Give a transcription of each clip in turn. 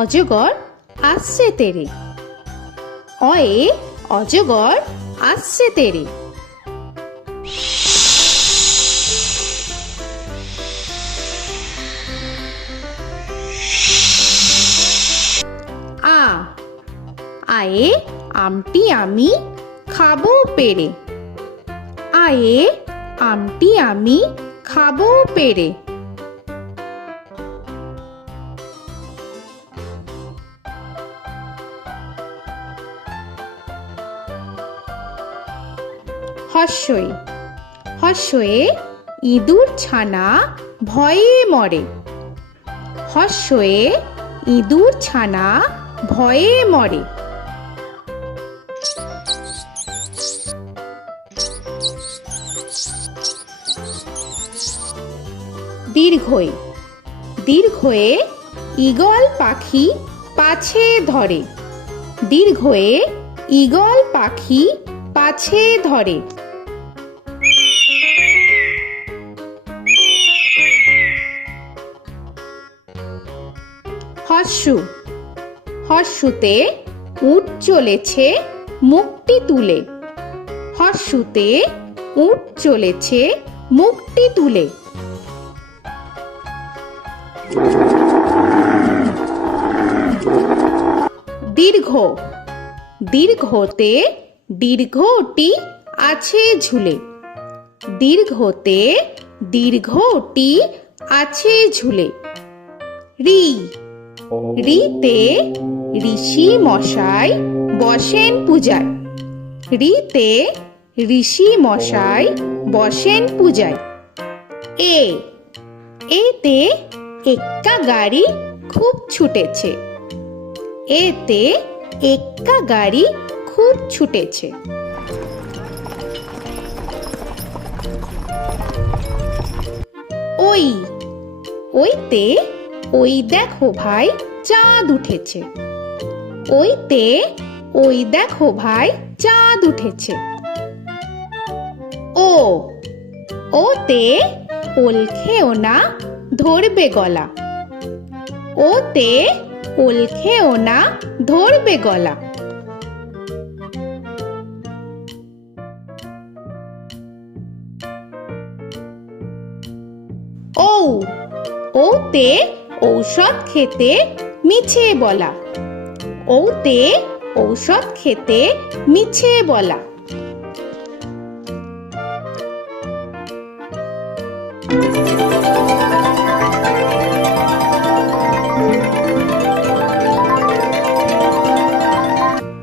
অজগর আসছে তেরে। অয়ে অজগর আসছে তেরে। আ আয়ে আমটি আমি খাবো পেরে। আয়ে আমটি আমি খাবো পেরে। হর্ষই হর্ষয়ে ইঁদুর ছানা ভয়ে মরে। হর্ষয়ে ইঁদুর ছানা ভয়ে মরে। দীর্ঘই দীর্ঘয়ে ঈগল পাখি পাছে ধরে। দীর্ঘয়ে ঈগল পাখি পাছে ধরে। হর্ষু হর্ষুতে উট চলেছে মুখটি তুলে। হর্ষুতে উট চলেছে মুখটি তুলে। দীর্ঘ দীর্ঘতে দীর্ঘটি আছে ঝুলে। দীর্ঘতে দীর্ঘটি আছে ঝুলে। রি রিতে ঋষি মশাই বসেন পূজায়। রিতে ঋষি মশাই বসেন পূজায়। এ এতে এক্কা গাড়ি খুব ছুটেছে। এতে এক্কা গাড়ি খুব ছুটেছে। ওই ওইতে ওই দেখো ভাই চাঁদ উঠেছে। ওইতে ওই দেখো ভাই চাঁদ উঠেছে। ও ওতে ওল খেও না ধরবে গলা। ওতে ওল খেও না ধরবে গলা। ঔ ওতে ঔষধ খেতে মিছে বলা। ওতে ঔষধ খেতে মিছে বলা।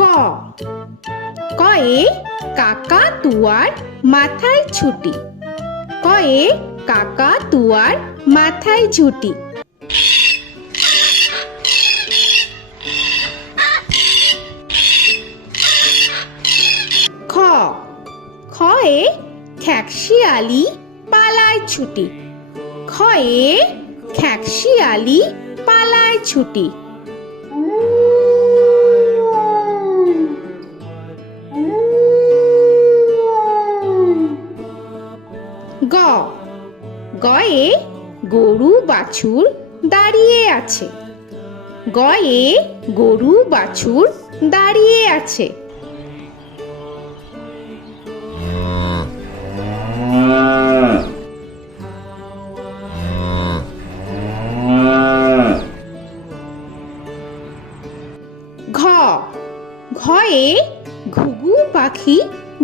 ক কয়ে কাকা তুয়ার মাথায় ছুটি। কয়ে কাকা তুয়ার মাথায় ঝুটি। খ খয়ে খ্যাকশিয়ালি পালায় ছুটি। খয়ে খ্যাকশিয়ালি পালায় ছুটি। গ গয়ে গরু বাছুর দাঁড়িয়ে আছে। গয়ে গরু বাছুর দাঁড়িয়ে আছে। ঘ ঘয়ে ঘুঘু পাখি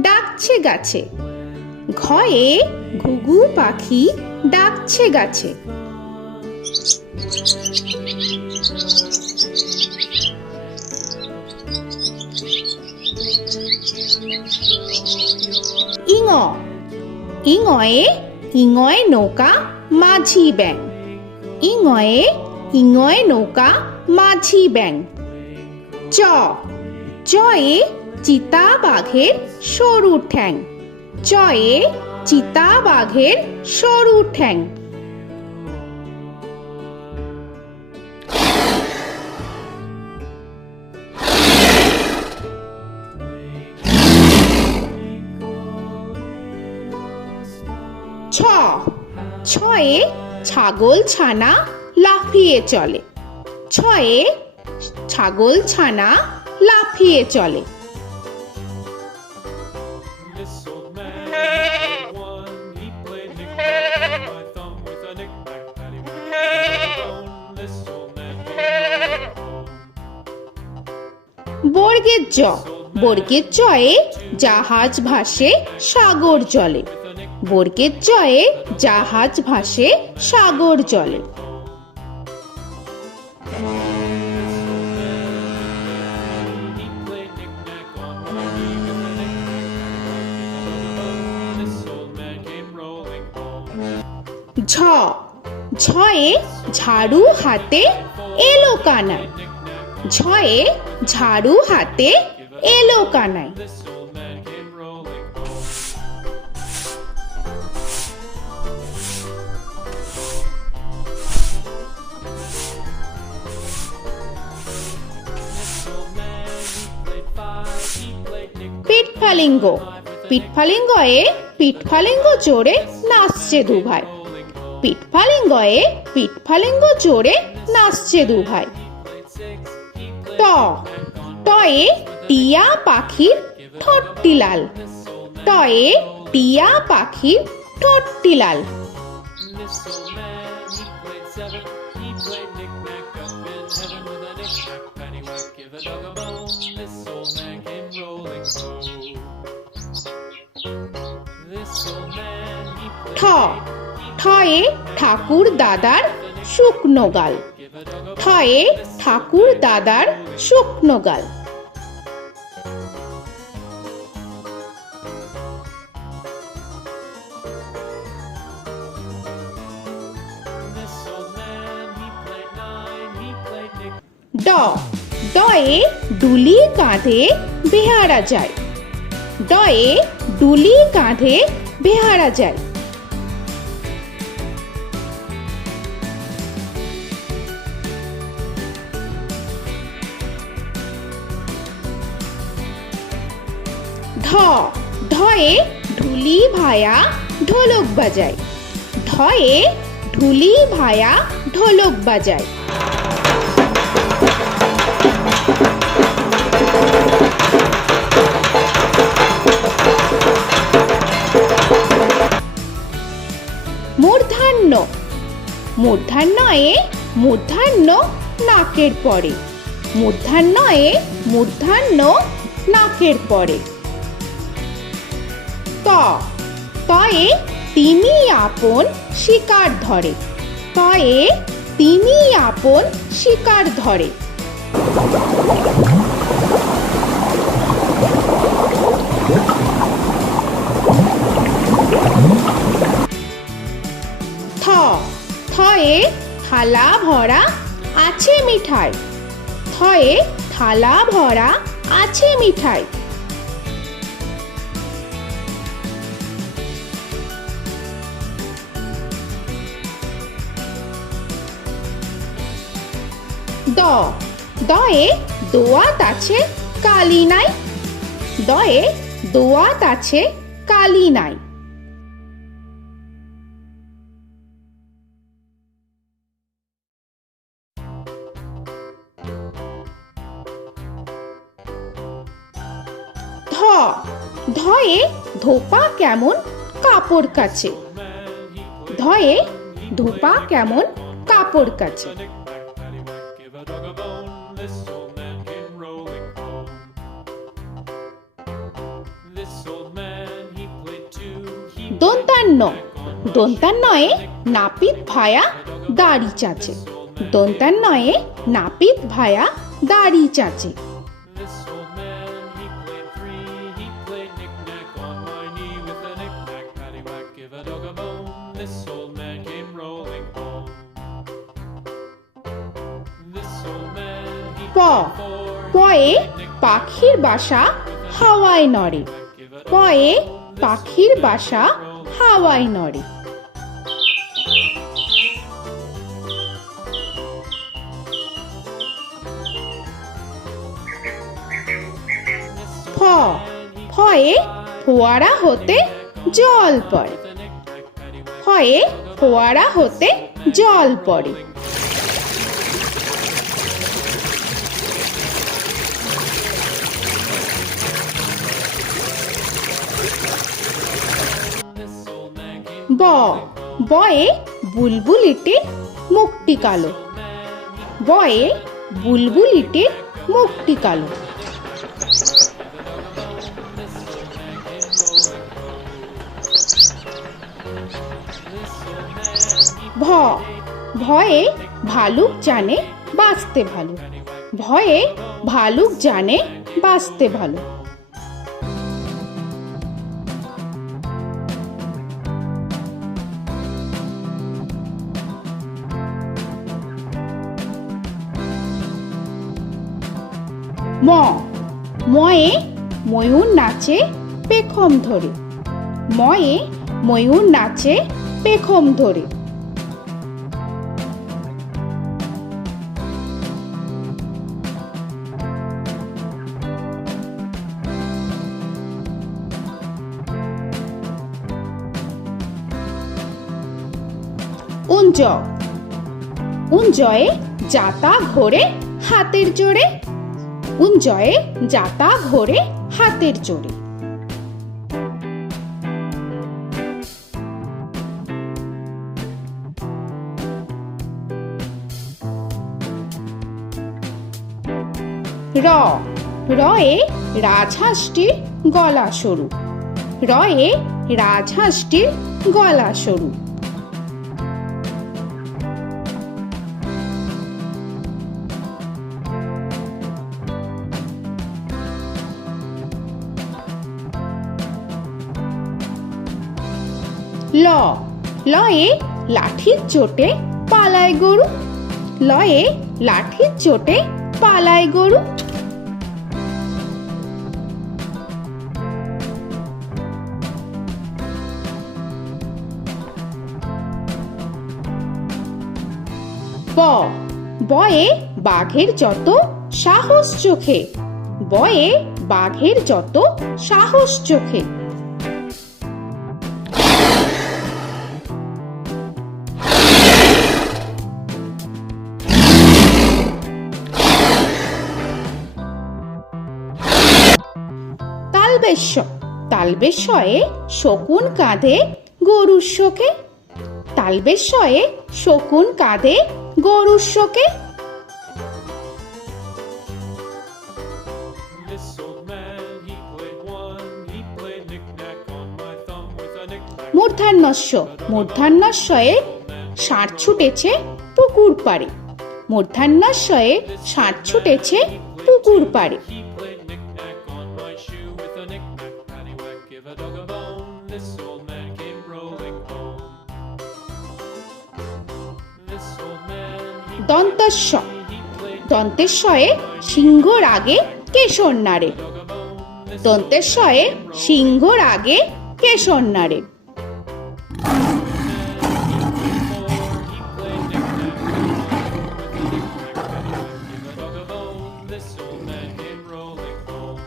ডাকছে গাছে। ঘয়ে ঘুঘু পাখি ডাকছে গাছে। ইঙ ইঙয়ে ইঙয়ে নৌকা মাঝি ব্যাং। ইঙয়ে ইঙয়ে নৌকা মাঝি ব্যাং। চ চয়ে চিতা বাঘের সরু ঠ্যাং। চয়ে চিতা বাঘের সরু ঠ্যাং। ছ ছয়ে ছাগল ছানা লাফিয়ে চলে। ছয়ে ছাগল ছানা লাফিয়ে চলে। This old man had one. He played knick-knack on my thumb with a knick-knack, paddywhack, bone. This old man came home. বর্গের জ, বর্গের জয়ে জাহাজ ভাসে সাগর জলে। বর্গের জয়ে জাহাজ ভাসে সাগর জলে। He played knick-knack on my knee with a knick-knack, this old man came rolling home. ঝ, ঝয়ে ঝাড়ু হাতে এলো কানাই। ঝয়ে ঝাড়ু হাতে এলো Kanai. This old man came rolling home. This old man, he played five. He played knick-knack. পিঠফালিঙ্গ, পিঠফালিঙ্গয়ে পিঠফালিঙ্গ জোরে নাচছে দুভাই। পিঠফালিঙ্গয়ে পিঠফালিঙ্গ জোরে নাচছে দুভাই। ট, টয়ে টিয়া পাখির ঠোঁটটি লাল। টয়ে টিয়া পাখির ঠোঁটটি লাল। This old man, he played seven. He played knick-knack up in heaven with a knick-knack, paddywhack, give a dog a bone. This old man came rolling home. This old man, he ঠ, played ঠয়ে ঠাকুর দাদার শুকনো গাল। give a dog a ঠয়ে ঠাকুর দাদার শুকনো গাল। This old man, he played nine. He played knick. ড, ডয়ে ডুলি কাঁধে বেহারা যায়। ডয়ে ডুলি কাঁধে বেহারা যায়। ঢ, ঢয়ে ঢুলি ভায়া ঢোলক বাজায়। ঢয়ে ঢুলি ভায়া ঢোলক বাজায়। মূর্ধন্য, মূর্ধন্যয়ে মূর্ধন্য নাকের পরে। মূর্ধন্যয়ে মূর্ধন্য নাকের পরে। ত, তয়ে তিনি আপন শিকার ধরে। তয়ে তিনি আপন শিকার ধরে। থ, থয়ে থালা ভরা আছে মিঠাই। থয়ে থালা ভরা আছে মিঠাই। দ, দয়ে দোয়াত আছে কালি নাই। দয়ে দোয়াত আছে কালি নাই। ধ, ধয়ে ধোপা কেমন কাপড় কাচে। ধয়ে ধোপা কেমন কাপড় কাচে। Knick-knack, paddywhack, give a dog a bone. This old man came rolling home. This old man, he played two. He দন্তান্ন, দন্তান্নয়ে নাপিত ভায়া দাড়ি চাচে। দন্তান্নয়ে নাপিত ভায়া দাড়ি চাচে। This old man, he played three. He played knick-knack on my knee with a knick-knack, paddywhack, give a dog a bone. This old man came rolling home. This old man, he প, played four. পয়ে পাখির বাসা হাওয়ায় নড়ে। পয়ে পাখির বাসা হাওয়ায় নড়ে। ফ, ফয়ে ফোয়ারা হতে জল পড়ে। ফয়ে ফোয়ারা হতে জল পড়ে। ব বয়ে বুলবুলিটির মুখটি কালো। বয়ে বুলবুলিটির মুখটি কালো। ভ ভয়ে ভালুক জানে বাঁচতে ভালো। ভয়ে ভালুক জানে বাঁচতে ভালো। ম ময়ে ময়ূর নাচে পেখম ধরে। ময়ে ময়ূর নাচে পেখম ধরে। উঞ্জ উঞ্জয়ে যাতা ঘোরে হাতের জোরে। উঞ্জয়ে যাতা ঘোরে হাতের জোরে। র রয়ে রাজহাঁসটির গলা সরু। রয়ে রাজহাঁসটির গলা সরু। ল লয়ে লাঠির চোটে পালায় গরু। লয়ে লাঠির চোটে পালায় গরু। ব বয়ে বাঘের যত সাহস চোখে। বয়ে বাঘের যত সাহস চোখে। তালবেশ্য তালবেশ্যয়ে শকুন কাঁধে গরুর শোকে। তালবেশ্যয়ে শকুন কাঁধে গরুর শোকে। This old man, he played one. He played knick-knack on my thumb with a knick-knack. মূর্ধন্যস্য মূর্ধন্যস্যয়ে ষাঁড় ছুটেছে পুকুর পাড়ে। মূর্ধন্যস্যয়ে ষাঁড় ছুটেছে পুকুর পাড়ে। He played knick-knack on my shoe with a knick-knack, paddywhack, give a dog a bone. This old man came rolling home. This old man, he দন্তস্য played দন্তেশ্বয়ে সিংহর আগে কেশর নাড়ে। dog a bone. This দন্তেশ্বয়ে সিংহর আগে কেশর নাড়ে। he played knick-knack on my with a knick-knack, paddywhack, give a dog a bone. This old man came rolling home.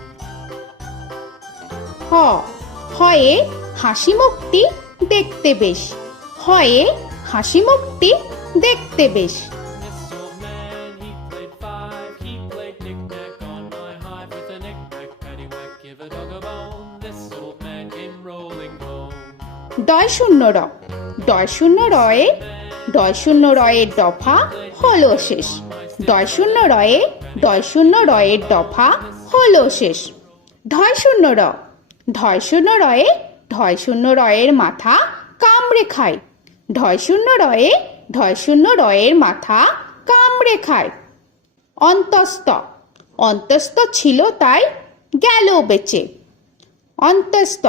হ হয়ে হাসি মুখটি দেখতে বেশ। হয়ে হাসি মুখটি দেখতে বেশ। This old man, he played five. He played knick-knack on my hive with a knick-knack, paddywhack, give a dog a bone. This old man came rolling home. ডয় শূন্য র ডয় শূন্য রয়ে ডয় শূন্য রয়ের দফা হলো শেষ। ডয় শূন্য রয়ে ডয় শূন্য রয়ের দফা হলো শেষ। ঢয় শূন্য র ঢয় শূন্য রয়ে ঢয় শূন্য রয়ের মাথা কামড়ে খায়। ঢয় শূন্য রয়ে ঢয় শূন্য রয়ের মাথা কামড়ে খায়। অন্তস্থ অন্তস্থ ছিল তাই গেল বেঁচে। অন্তস্থ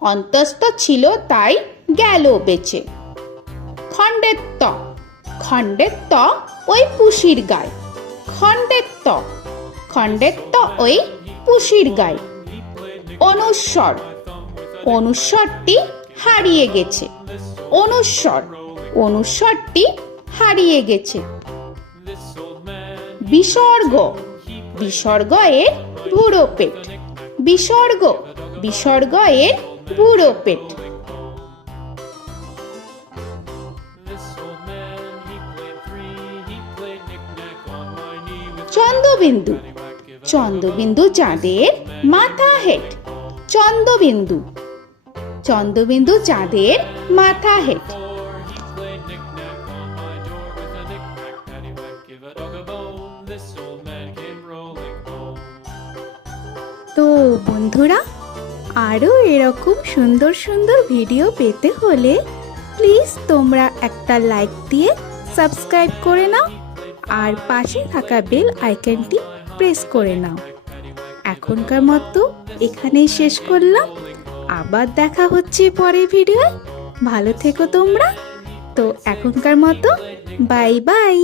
অন্তস্থ ছিল তাই গেল বেঁচে। খণ্ডেত্ব খণ্ডেত্ব ওই পুষির গায়। খণ্ডেত্ব খণ্ডেত্ব ওই পুষির গায়। অনুস্বর অনুস্বরটি হারিয়ে গেছে। অনুস্বর অনুস্বরটি হারিয়ে গেছে। This old man, বিসর্গ বিসর্গ এর বুড়ো পেট। বিসর্গ বিসর্গ এর বুড়ো পেট। this old man, he played three. He played knick-knack on my knee with Chandrabindu paddywhack, give a Chandrabindu চাঁদের মাথা হেট। চন্দ্রবিন্দু চন্দ্রবিন্দু চাঁদের মাথা head. Before he played knick-knack on my door with a knick-knack, paddywhack, give a dog a bone. This old man came rolling home. তো বন্ধুরা, আরও এরকম সুন্দর সুন্দর ভিডিও পেতে হলে প্লিজ তোমরা একটা লাইক দিয়ে সাবস্ক্রাইব করে নাও আর পাশে থাকা বেল আইকনটি প্রেস করে নাও। এখনকার মতো এখানেই শেষ করলাম, আবার দেখা হচ্ছে পরের ভিডিও। ভালো থেকো তোমরা। তো এখনকার মতো বাই বাই।